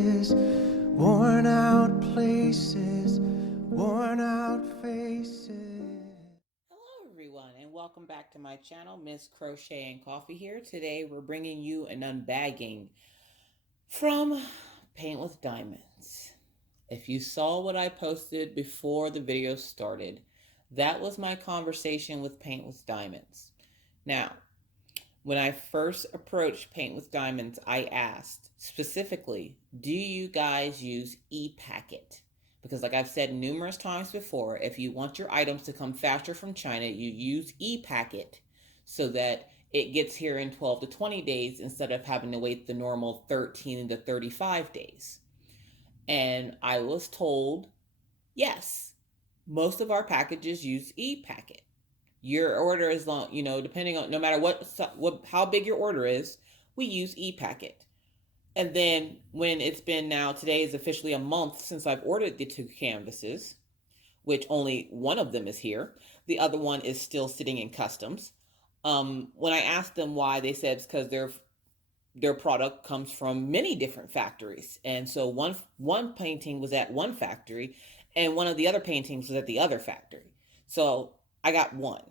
places, worn out places, worn out faces. Hello everyone and welcome back to my channel. Miss Crochet and Coffee here. Today we're bringing you an unbagging from Paint with Diamonds. If you saw what I posted before the video started, that was my conversation with Paint with Diamonds. Now, when I first approached Paint with Diamonds, I asked specifically, do you guys use e-packet? Because like I've said numerous times before, if you want your items to come faster from China, you use e-packet so that it gets here in 12 to 20 days instead of having to wait the normal 13 to 35 days. And I was told, yes, most of our packages use e-packet. Your order is long, depending on no matter what how big your order is, we use e-packet. And then when it's been now, today is officially a month since I've ordered the 2 canvases, which only one of them is here. The other one is still sitting in customs. When I asked them why, they said it's because their product comes from many different factories. And so one painting was at one factory and one of the other paintings was at the other factory. So I got one.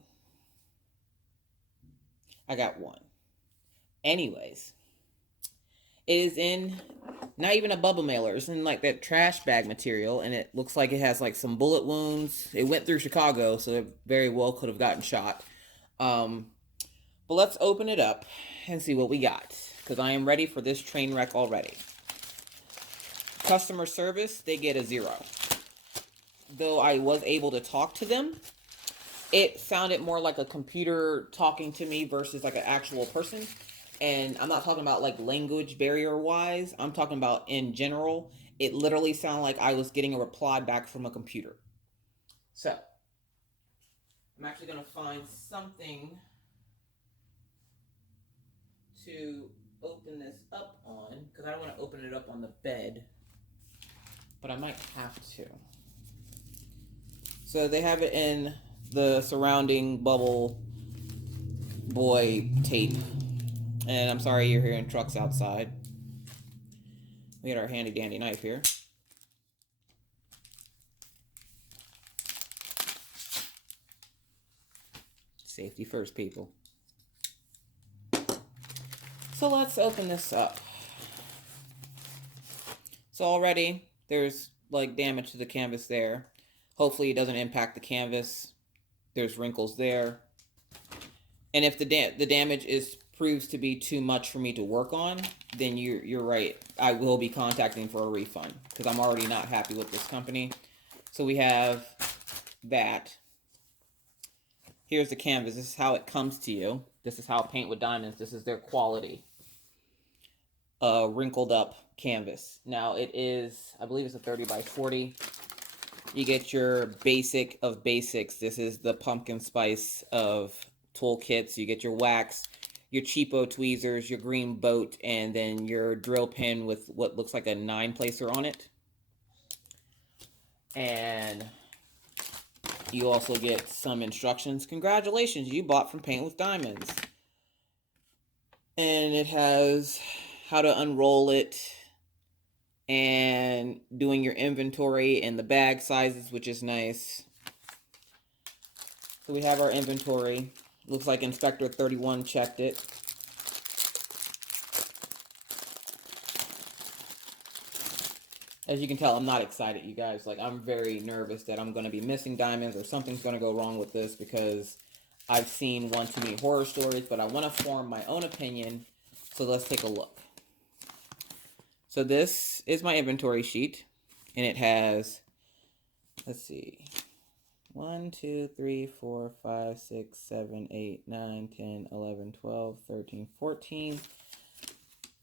Anyways, it is in not even a bubble mailer. It's in like that trash bag material, and it looks like it has like some bullet wounds. It went through Chicago, so it very well could have gotten shot. But let's open it up and see what we got, because I am ready for this train wreck already. Customer service, they get a 0. Though I was able to talk to them, it sounded more like a computer talking to me versus like an actual person. And I'm not talking about like language barrier wise. I'm talking about in general. It literally sounded like I was getting a reply back from a computer. So I'm actually going to find something to open this up on, because I don't want to open it up on the bed, but I might have to. So they have it in the surrounding bubble boy tape. And I'm sorry you're hearing trucks outside. We got our handy dandy knife here. Safety first, people. So let's open this up. So already there's like damage to the canvas there. Hopefully it doesn't impact the canvas. There's wrinkles there. And if the damage proves to be too much for me to work on, then you're right. I will be contacting for a refund, because I'm already not happy with this company. So we have that. Here's the canvas. This is how it comes to you. This is how Paint with Diamonds. This is their quality. Wrinkled up canvas. Now it is, I believe it's a 30 by 40. You get your basic of basics. This is the pumpkin spice of toolkits. You get your wax, your cheapo tweezers, your green boat, and then your drill pin with what looks like a 9-placer on it. And you also get some instructions. Congratulations, you bought from Paint with Diamonds. And it has how to unroll it and doing your inventory and the bag sizes, which is nice. So we have our inventory. Looks like Inspector 31 checked it. As you can tell, I'm not excited, you guys. Like, I'm very nervous that I'm going to be missing diamonds or something's going to go wrong with this, because I've seen one too many horror stories, but I want to form my own opinion. So let's take a look. So this is my inventory sheet, and it has, let's see, 1, 2, 3, 4, 5, 6, 7, 8, 9, 10, 11, 12, 13, 14,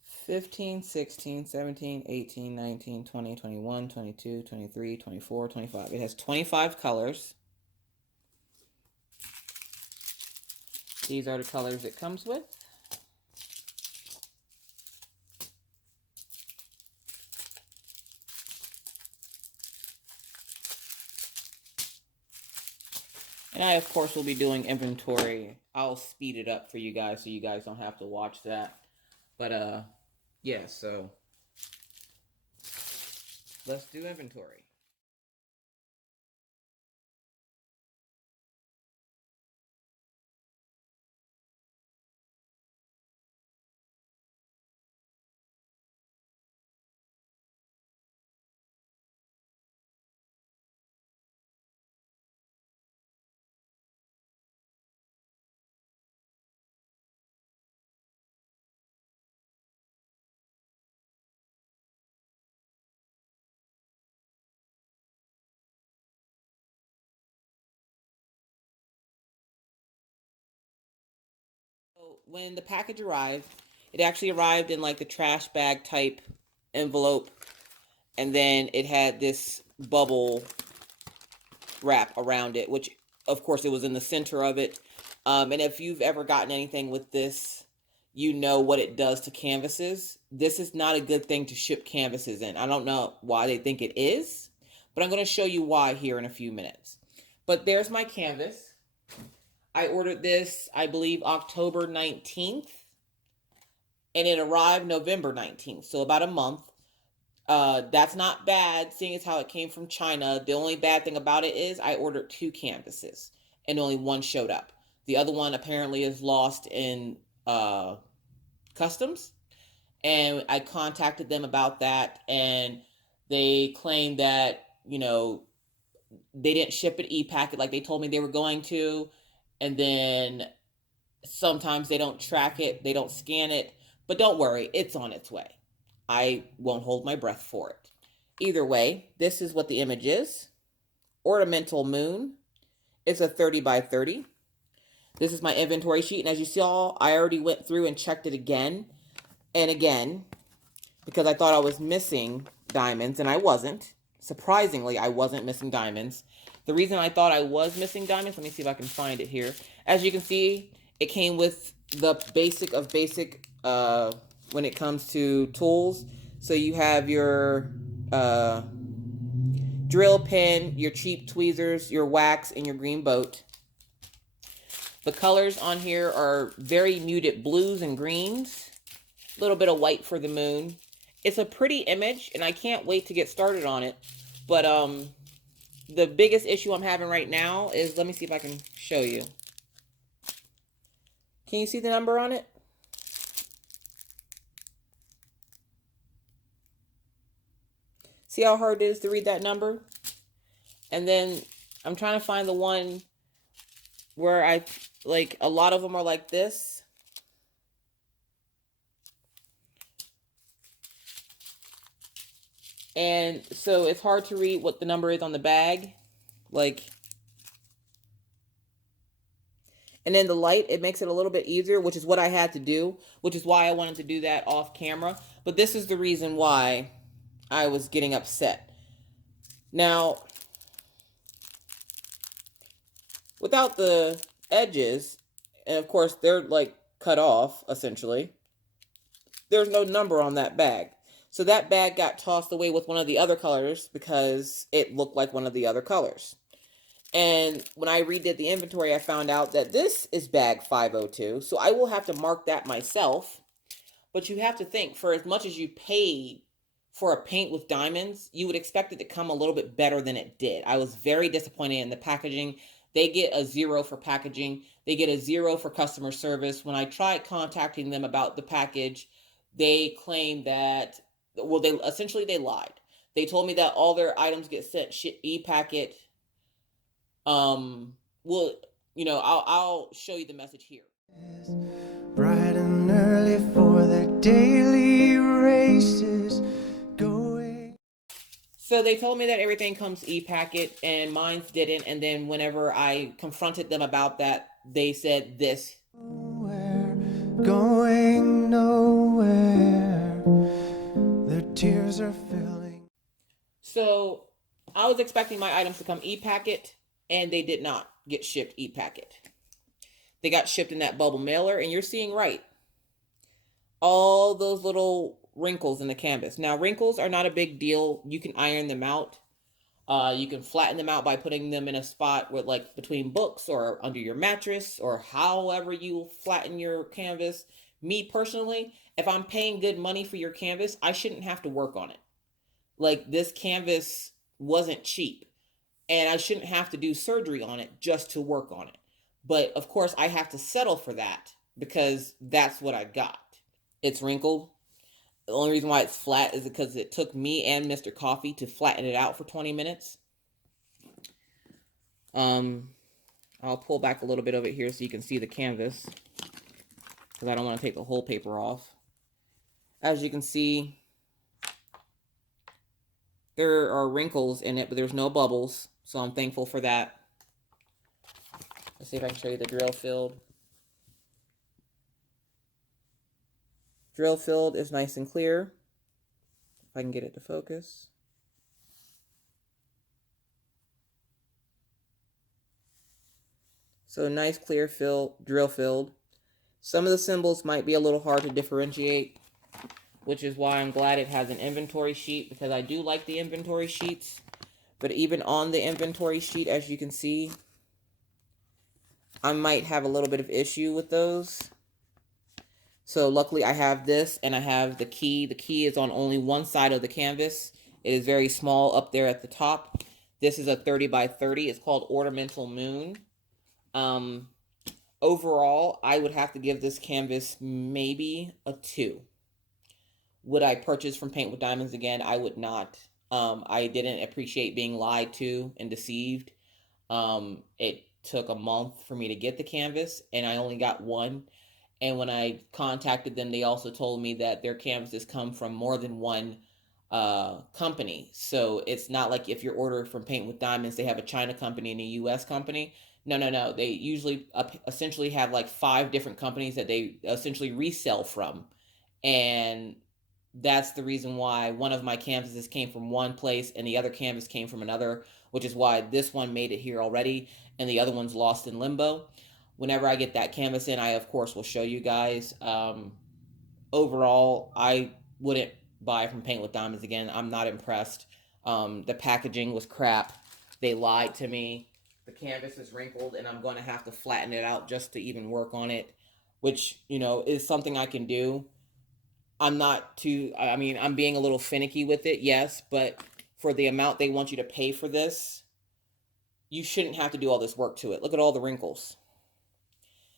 15, 16, 17, 18, 19, 20, 21, 22, 23, 24, 25. It has 25 colors. These are the colors it comes with. And I, of course, will be doing inventory. I'll speed it up for you guys so you guys don't have to watch that. But, yeah, so let's do inventory. So when the package arrived, it actually arrived in like the trash bag type envelope, and then it had this bubble wrap around it, which of course it was in the center of it. And if you've ever gotten anything with this, you know what it does to canvases. This is not a good thing to ship canvases in. I don't know why they think it is, but I'm going to show you why here in a few minutes. But there's my canvas. I ordered this, I believe, October 19th, and it arrived November 19th, so about a month. That's not bad, seeing as how it came from China. The only bad thing about it is I ordered 2 canvases, and only one showed up. The other one apparently is lost in customs, and I contacted them about that, and they claimed that, they didn't ship it e-packet like they told me they were going to, and then sometimes they don't track it, they don't scan it, but don't worry, it's on its way. I won't hold my breath for it. Either way, this is what the image is. Ornamental moon. It's a 30 by 30. This is my inventory sheet, and as you saw, I already went through and checked it again and again because I thought I was missing diamonds, and I wasn't. Surprisingly, I wasn't missing diamonds. The reason I thought I was missing diamonds, let me see if I can find it here. As you can see, it came with the basic of basic when it comes to tools. So you have your drill pen, your cheap tweezers, your wax, and your green boat. The colors on here are very muted blues and greens. A little bit of white for the moon. It's a pretty image, and I can't wait to get started on it. But the biggest issue I'm having right now is, let me see if I can show you. Can you see the number on it? See how hard it is to read that number? And then I'm trying to find the one where a lot of them are like this. And so it's hard to read what the number is on the bag. And then the light, it makes it a little bit easier, which is what I had to do, which is why I wanted to do that off camera. But this is the reason why I was getting upset. Now, without the edges, and of course they're like cut off essentially, there's no number on that bag. So that bag got tossed away with one of the other colors because it looked like one of the other colors. And when I redid the inventory, I found out that this is bag 502. So I will have to mark that myself. But you have to think, for as much as you paid for a paint with diamonds, you would expect it to come a little bit better than it did. I was very disappointed in the packaging. They get a 0 for packaging. They get a 0 for customer service. When I tried contacting them about the package, they claimed that, well, they lied. They told me that all their items get sent e-packet. I'll show you the message here. Bright and early for their daily races going. So they told me that everything comes e-packet and mine didn't. And then whenever I confronted them about that, they said this. Nowhere, going nowhere. Their tears are filling. So I was expecting my items to come e-packet, and they did not get shipped e-packet. They got shipped in that bubble mailer, and you're seeing right. All those little wrinkles in the canvas. Now, wrinkles are not a big deal. You can iron them out. You can flatten them out by putting them in a spot with, like, between books or under your mattress or however you flatten your canvas. Me personally, if I'm paying good money for your canvas, I shouldn't have to work on it. Like, this canvas wasn't cheap, and I shouldn't have to do surgery on it just to work on it. But of course, I have to settle for that because that's what I got. It's wrinkled. The only reason why it's flat is because it took me and Mr. Coffee to flatten it out for 20 minutes. I'll pull back a little bit of it here so you can see the canvas, because I don't want to take the whole paper off. As you can see, there are wrinkles in it, but there's no bubbles, so I'm thankful for that. Let's see if I can show you the drill field. Drill field is nice and clear. If I can get it to focus. So nice clear drill field. Some of the symbols might be a little hard to differentiate, which is why I'm glad it has an inventory sheet, because I do like the inventory sheets. But even on the inventory sheet, as you can see, I might have a little bit of issue with those. So luckily I have this, and I have the key. The key is on only one side of the canvas. It is very small up there at the top. This is a 30 by 30. It's called Ornamental Moon. Overall, I would have to give this canvas maybe a 2. Would I purchase from Paint with Diamonds again? I would not. I didn't appreciate being lied to and deceived. It took a month for me to get the canvas, and I only got one. And when I contacted them, they also told me that their canvases come from more than one company. So it's not like if you're ordering from Paint with Diamonds, they have a China company and a US company. No. They usually essentially have like 5 different companies that they essentially resell from. And that's the reason why one of my canvases came from one place and the other canvas came from another, which is why this one made it here already and the other one's lost in limbo. Whenever I get that canvas in, I of course will show you guys. Overall, I wouldn't buy from Paint with Diamonds again. I'm not impressed. The packaging was crap. They lied to me. The canvas is wrinkled, and I'm going to have to flatten it out just to even work on it, which, is something I can do. I'm being a little finicky with it, yes, but for the amount they want you to pay for this, you shouldn't have to do all this work to it. Look at all the wrinkles.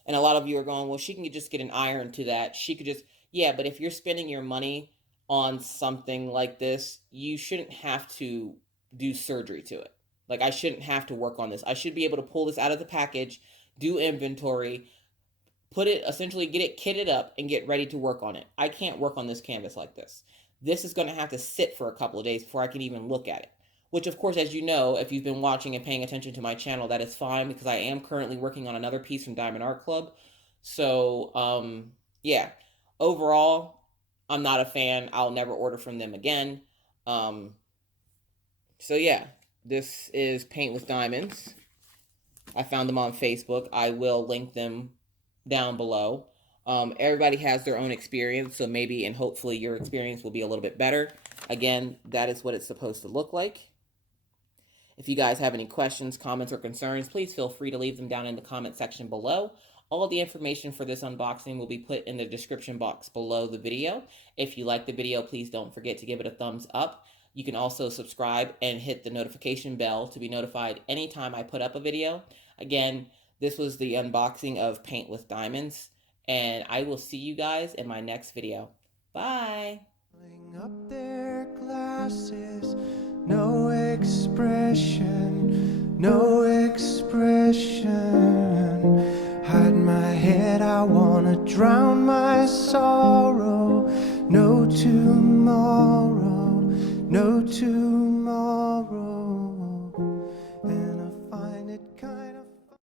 And a lot of you are going, well, she can just get an iron to that. She could just, yeah, but if you're spending your money on something like this, you shouldn't have to do surgery to it. Like, I shouldn't have to work on this. I should be able to pull this out of the package, do inventory, essentially get it kitted up and get ready to work on it. I can't work on this canvas like this. This is going to have to sit for a couple of days before I can even look at it. Which, of course, as you know, if you've been watching and paying attention to my channel, that is fine, because I am currently working on another piece from Diamond Art Club. So, yeah. Overall, I'm not a fan. I'll never order from them again. So, yeah. This is Paint with Diamonds. I found them on Facebook. I will link them down below. Everybody has their own experience, so maybe and hopefully your experience will be a little bit better. Again, that is what it's supposed to look like. If you guys have any questions, comments, or concerns, please feel free to leave them down in the comment section below. All of the information for this unboxing will be put in the description box below the video. If you like the video, please don't forget to give it a thumbs up. You can also subscribe and hit the notification bell to be notified anytime I put up a video. Again, this was the unboxing of Paint with Diamonds, and I will see you guys in my next video. Bye! Up their glasses, no expression, no expression. Hide my head, I wanna drown